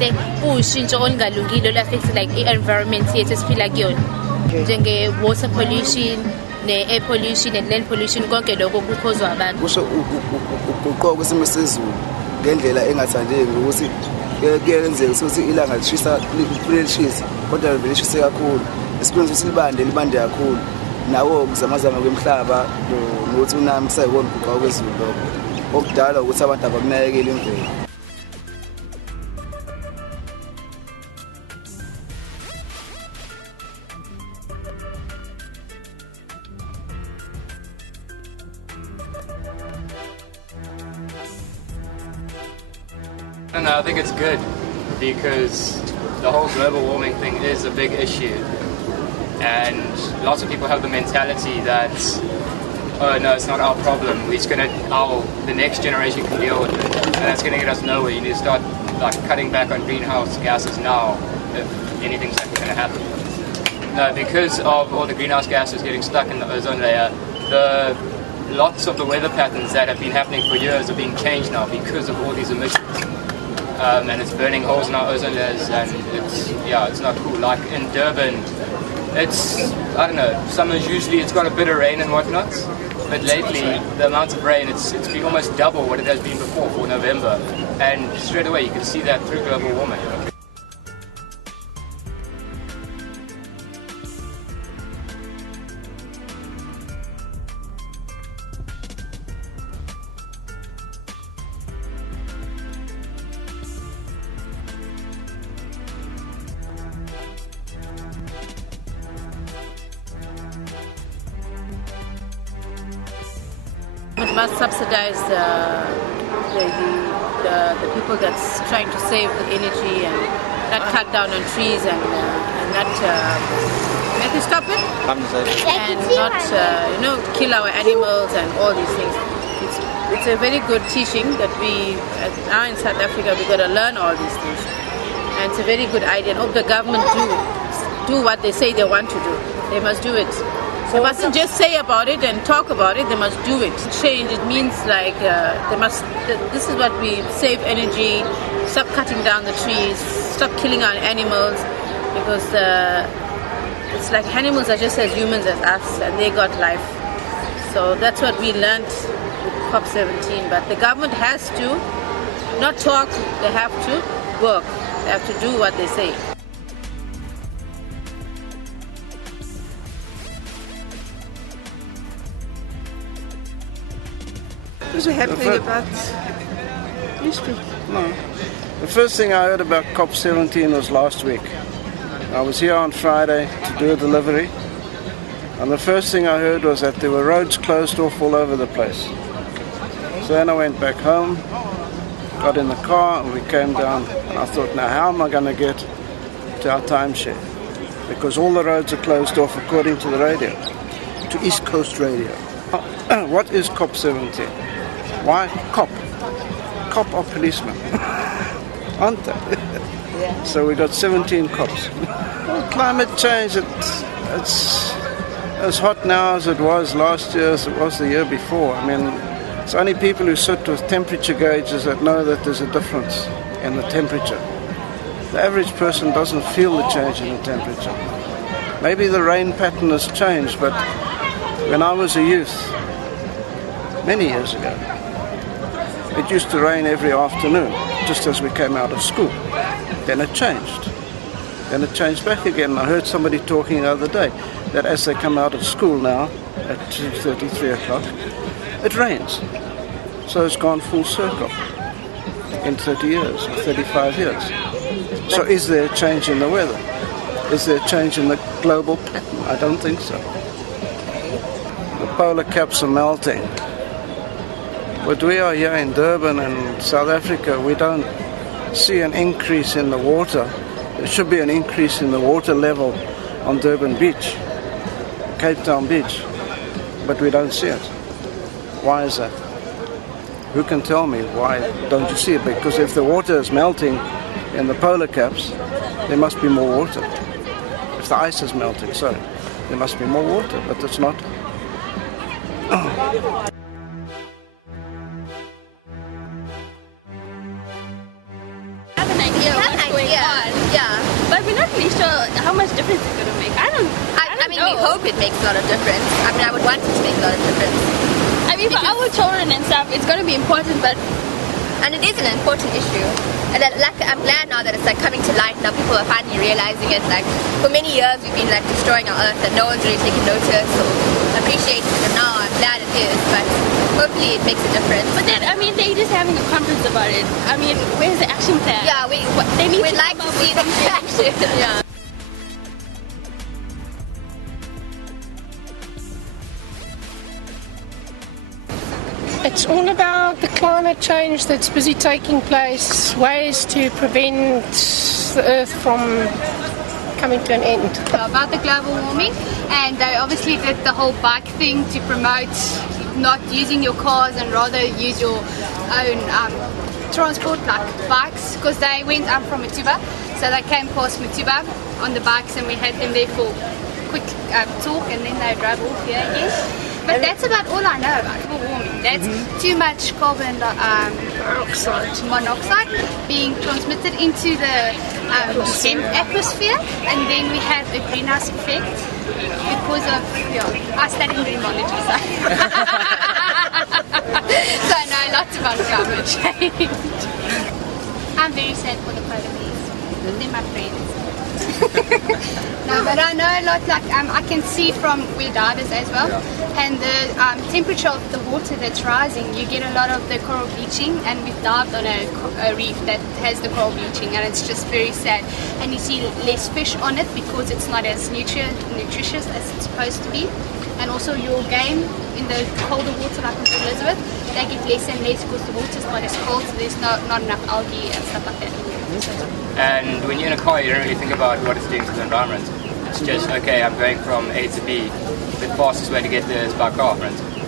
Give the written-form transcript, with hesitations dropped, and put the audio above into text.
kahle ushintsho olungalungile affects like i-environment yethu esiphila kuyona njenge-water pollution ne-air pollution and land pollution konke lokho kukhozwa abantu. Kusho uguquko kwesimo sezulu ngendlela engathandeki ukuthi kuyenzeka ukuthi ilanga lishisa kodwa vele lishise kakhulu esikhundleni ukuthi libande kakhulu nawo ukuzamazama kwemhlaba nokuthi unami kusayikona uguquko kwezulu lokho okudala ukuthi abantu abakunakekeli imvelo. No, I think it's good because the whole global warming thing is a big issue, and lots of people have the mentality that, oh no, it's not our problem. We're just the next generation can deal with it, and that's going to get us nowhere. You need to start like cutting back on greenhouse gases now if anything's going to happen. No, because of all the greenhouse gases getting stuck in the ozone layer, lots of the weather patterns that have been happening for years are being changed now because of all these emissions. And it's burning holes in our ozone layers, and it's not cool. Like in Durban, I don't know, summer's usually it's got a bit of rain and whatnot, but lately the amount of rain it's been almost double what it has been before for November, and straight away you can see that through global warming. It must subsidize the people that's trying to save the energy and not cut down on trees and not make it stop it and not kill our animals and all these things. It's a very good teaching that we now in South Africa we got to learn all these things, and it's a very good idea. And hope the government do what they say they want to do. They must do it. They mustn't just say about it and talk about it, they must do it. Change, it means like this is what we save energy, stop cutting down the trees, stop killing our animals, because it's like animals are just as humans as us and they got life. So that's what we learned with COP17, but the government has to not talk, they have to work, they have to do what they say. What was happening about newspaper? No. The first thing I heard about COP17 was last week. I was here on Friday to do a delivery, and the first thing I heard was that there were roads closed off all over the place. So then I went back home, got in the car, and we came down, and I thought, now how am I going to get to our timeshare? Because all the roads are closed off according to the radio, to East Coast Radio. What is COP17? Why COP? COP are policemen, aren't they? Yeah. So we got 17 COPs. Well, climate change, it's as hot now as it was last year, as it was the year before. I mean, it's only people who sit with temperature gauges that know that there's a difference in the temperature. The average person doesn't feel the change in the temperature. Maybe the rain pattern has changed, but when I was a youth, many years ago, it used to rain every afternoon, just as we came out of school. Then it changed. Then it changed back again. I heard somebody talking the other day that as they come out of school now, at 2:30, 3 o'clock, it rains. So it's gone full circle in 30 years, or 35 years. So is there a change in the weather? Is there a change in the global pattern? I don't think so. The polar caps are melting. But we are here in Durban and South Africa, we don't see an increase in the water. There should be an increase in the water level on Durban Beach, Cape Town Beach, but we don't see it. Why is that? Who can tell me why don't you see it? Because if the water is melting in the polar caps, there must be more water. If the ice is melting, sorry, there must be more water, but it's not. how much difference it's going to make. I mean, we hope it makes a lot of difference. I mean, I would want it to make a lot of difference. I mean, for our children and stuff, it's going to be important, but... And it is an important issue. And I'm glad now that it's like coming to light. Now people are finally realizing it. Like for many years we've been like destroying our earth and no one's really taking notice or appreciating it. And now I'm glad it is. But hopefully it makes a difference. But then, I mean, they're just having a conference about it. I mean, where's the action plan? Yeah, we'd like to see the action. Yeah. It's all about the climate change that's busy taking place, ways to prevent the Earth from coming to an end. About the global warming, and they obviously did the whole bike thing to promote not using your cars and rather use your own transport like bikes, because they went from Matuba, so they came past Matuba on the bikes and we had them there for quick talk and then they drove off here again. But that's about all I know about global warming. That's too much carbon monoxide being transmitted into the atmosphere, and then we have a greenhouse effect because of I study marine biology, so I know lots about climate change. I'm very sad for the polar bears, but they're my friends. No, but I know a lot, like I can see from where divers as well, and the temperature of the water that's rising, you get a lot of the coral bleaching, and we've dived on a reef that has the coral bleaching, and it's just very sad. And you see less fish on it because it's not as nutritious as it's supposed to be. And also your game in the colder water, like in Port Elizabeth, they get less and less because the water's not as cold, so there's not enough algae and stuff like that. And when you're in a car, you don't really think about what it's doing to the environment. It's just, okay, I'm going from A to B. The fastest way to get there is by car, for instance.